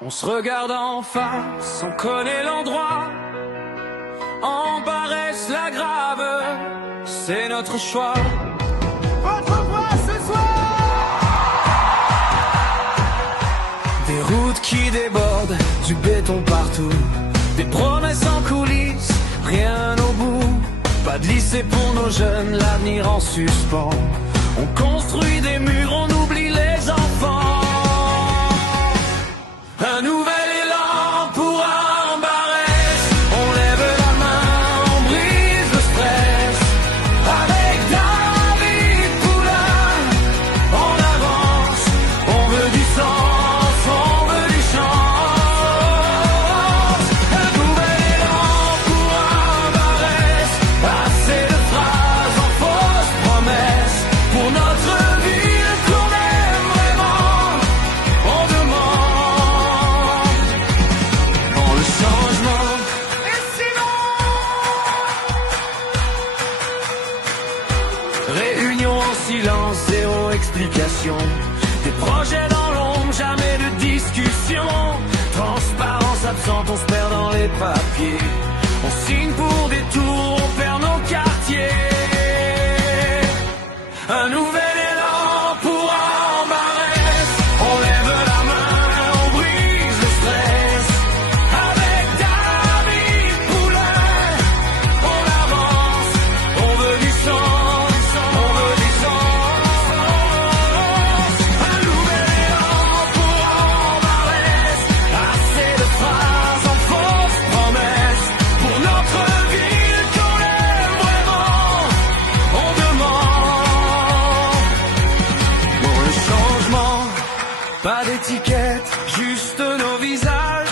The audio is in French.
On se regarde en face, on connaît l'endroit. En Barès la Grave, c'est notre choix. Votre voix ce soir. Des routes qui débordent, du béton partout, des promesses en coulisses, rien au bout. Pas de lycée pour nos jeunes, l'avenir en suspens. On construit des murs, on oublie les enfants. Un nouvel élan pour un Barès. On lève la main, on brise le stress. Avec David Poulain, on avance. On veut du sens, on veut du chance. Un nouvel élan pour un Barès. Assez de phrases en fausses promesses. Pour notre ville qu'on aime vraiment, on demande le changement. Et sinon, Réunion en silence, zéro explication. Des projets dans l'ombre, jamais de discussion. Transparence absente, on se perd dans les papiers. On signe pour des tours, on perd nos quartiers. Un nouvel élan pour un Barès. On lève la main, on brise le stress. Avec David Poulain, on avance. On veut du sens, on veut du sens. Un nouvel élan pour un Barès. Assez de phrases en fausses promesses. Pour notre ville qu'on aime vraiment, on demande le changement. Pas d'étiquette, juste nos visages.